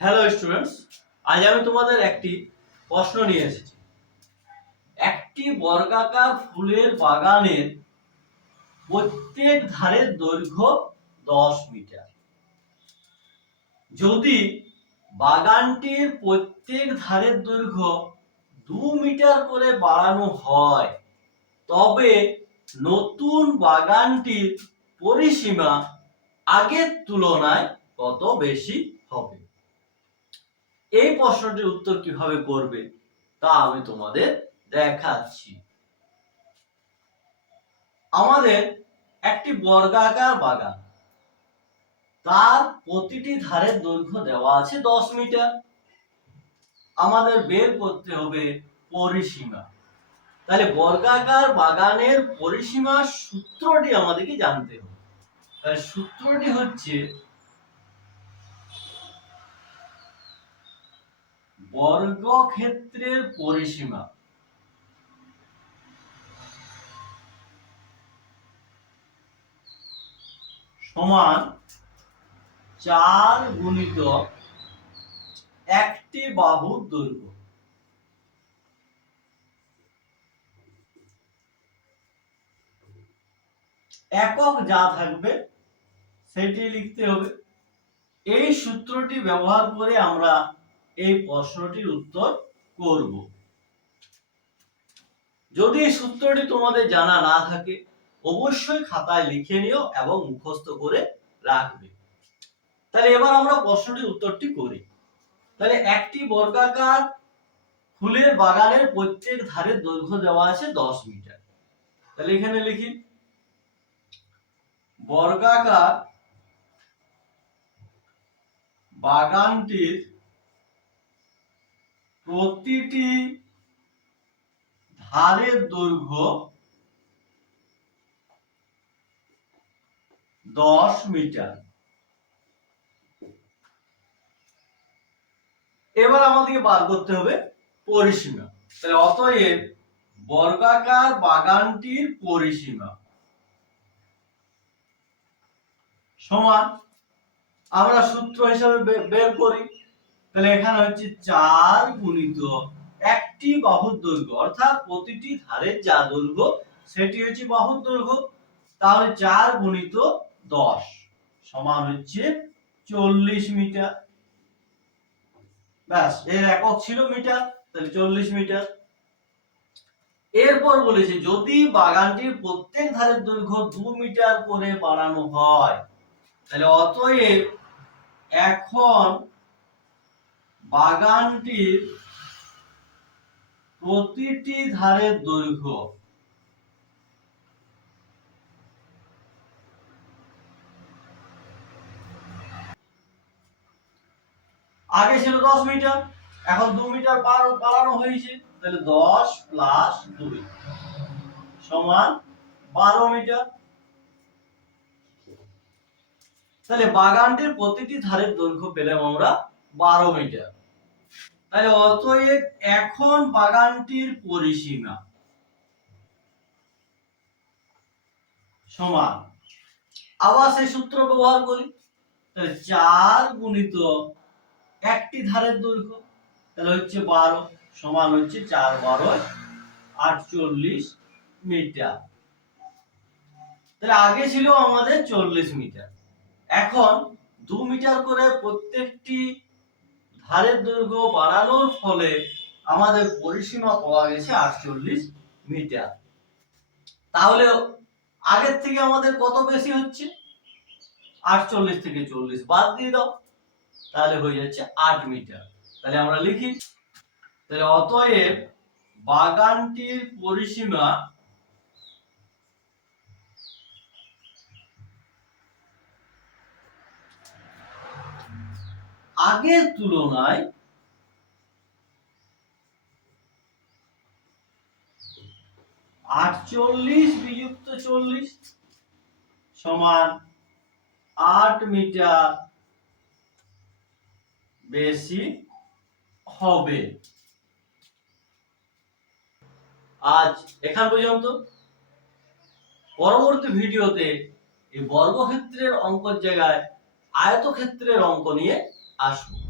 Hello students আজ আমি তোমাদের একটি প্রশ্ন নিয়ে এসেছি। একটি বর্গাকার ফুলের বাগানের প্রত্যেক ধারের দৈর্ঘ্য দশ মিটার। যদি বাগানটির প্রত্যেক ধারের দৈর্ঘ্য দু মিটার করে বাড়ানো হয়, তবে নতুন বাগানটির পরিসীমা আগের তুলনায় কত বেশি? এই প্রশ্নটির উত্তর কীভাবে করবে তা আমি তোমাদের দেখাচ্ছি। আমাদের একটি বর্গাকার বাগান। তার প্রতিটি ধারের দৈর্ঘ্য দেওয়া আছে দশ মিটার। আমাদের বের করতে হবে পরিসীমা। তাহলে বর্গাকার বাগানের পরিসীমার সূত্রটি আমাদেরকে জানতে হবে। সূত্রটি হচ্ছে বর্গক্ষেত্রের পরিসীমা। সমান চার গুণিত একটি বাহুর দৈর্ঘ্য। একক যা থাকবে, সেটি লিখতে হবে। এই সূত্রটি ব্যবহার করে আমরা এই প্রশ্নটির উত্তর করব। যদি এই সূত্রটি তোমাদের জানা না থাকে, অবশ্যই খাতায় লিখে নিও এবং মুখস্থ করে রাখবে। তাহলে এবার আমরা প্রশ্নটির উত্তরটি করি। তাহলে একটি বর্গাকার ফুলের বাগানের প্রত্যেক ধারের দৈর্ঘ্য দেওয়া আছে দশ মিটার। তাহলে এখানে লিখি, বর্গাকার বাগানটির প্রতিটি ধারের দৈর্ঘ্য দশ মিটার। এবার আমাদেরকে বার করতে হবে পরিসীমা। তাহলে অতএব বর্গাকার বাগানটির পরিসীমা সমান আমরা সূত্র হিসাবে বের করি। তাহলে এখানে হচ্ছে চার গুণিত একটি বাহুর দৈর্ঘ্য, অর্থাৎ প্রতিটি ধারের যা দৈর্ঘ্য, সেটি হচ্ছে বাহুর দৈর্ঘ্য। তাহলে চার গুণিত দশ সমান হচ্ছে চল্লিশ মিটার। ব্যাস, এর একক ছিল মিটার, তাহলে চল্লিশ মিটার। এরপর বলেছে, যদি বাগানটির প্রত্যেক ধারের দৈর্ঘ্য দু মিটার করে বাড়ানো হয়, তাহলে অতএব এখন বাগানটির প্রতিটি ধারের দৈর্ঘ্য। আগে ছিল দশ মিটার, এখন দু মিটার বাড়ানো হয়েছে, তাহলে দশ প্লাস দুই সমান বারো মিটার। তাহলে বাগানটির প্রতিটি ধারের দৈর্ঘ্য পেলাম আমরা বারো মিটার। তাহলে অতএব এখন বাগানটির পরিসীমা সমান। আবার সেই সূত্র ব্যবহার করি। তাহলে চার গুণিত একটি ধারের দৈর্ঘ্য, তাহলে হচ্ছে বারো, সমান হচ্ছে চার বারো আটচল্লিশ মিটার। তাহলে আগে ছিল আমাদের চল্লিশ মিটার। এখন দু মিটার করে প্রত্যেকটি ধারের দৈর্ঘ্য বাড়ানোর ফলে আমাদের পরিসীমা পাওয়া গেছে আটচল্লিশ মিটার। তাহলে আগের থেকে আমাদের কত বেশি হচ্ছে? আটচল্লিশ থেকে চল্লিশ বাদ দিয়ে দাও, তাহলে হয়ে যাচ্ছে আট মিটার। তাহলে আমরা লিখি, তাহলে অতএব বাগানটির পরিসীমা আগের তুলনায় আটচল্লিশ বিযুক্ত চল্লিশ সমান আট মিটার বেশি হবে। আজ এখান পর্যন্ত। পরবর্তী ভিডিওতে এই বর্গক্ষেত্রের অঙ্কর জায়গায় আয়তক্ষেত্রের অঙ্ক নিয়ে আসব।